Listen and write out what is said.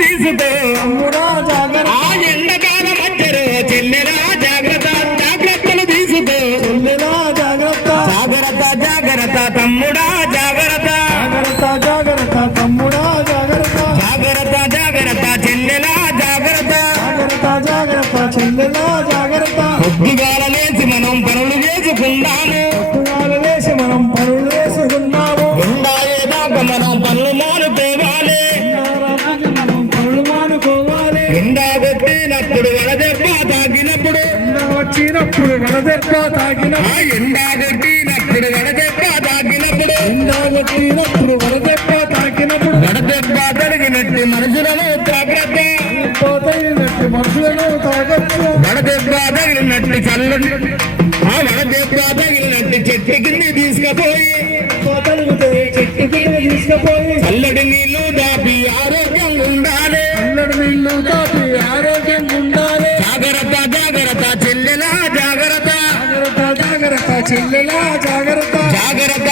తీసుకో తమ్ముడా జాగ్రత్త. ఆ ఎండకాల మధ్యలో చెల్లెలా జాగ్రత్త జాగ్రత్తలు తీసుకో చెల్లెలా జాగ్రత్త. జాగ్రత్త జాగ్రత్త తమ్ముడా జాగ్రత్త జాగ్రత్త జాగ్రత్త తమ్ముడా జాగ్రత్త. జాగ్రత్త జాగ్రత్త చెల్లెలా జాగ్రత్త జాగ్రత్త జాగ్రత్త చెల్లెలా జాగ్రత్త. పొద్దుగాల లేచి మనం పనులు చేసుకుందాము పొద్దుగాల లేచి మనం పనులు వేసుకున్నాము. ఎండాయేదాకా మనం పనులు మానుకోవాలి మనం పనులు మానుకోవాలి. ఎండా కొట్టినప్పుడు వడదెబ్బ తాకినప్పుడు ఎండ వచ్చినప్పుడు వడదెబ్బ తాకినప్పుడు. ఆ ఎండా కొట్టినప్పుడు వడదెబ్బ తాకినప్పుడు ఎండ కొట్టినప్పుడు వడదెబ్బ తాకినప్పుడు. వడదెబ్బ తగినట్టు మనుషులను జాగ్రత్త పోతైనట్టు మనుషులను తాగొచ్చు. వడదెబ్బ తగిలినట్టు చల్లని ఆ వడదెబ్బ తగిలినట్టు చెట్టు కింద తీసుకుపోయి పోతలిగితే చెట్టు కింద తీసుకుపోయి చల్లడి నీళ్లు దాపి ఆరోగ్యంగా ఉండాలి చల్లడి నీళ్లు తాపి ఆరోగ్యంగా ఉండాలి. జాగ్రత్త జాగ్రత్త చెల్లెలా జాగ్రత్త జాగ్రత్త జాగ్రత్త చెల్లెలా జాగ్రత్త. జాగ్రత్త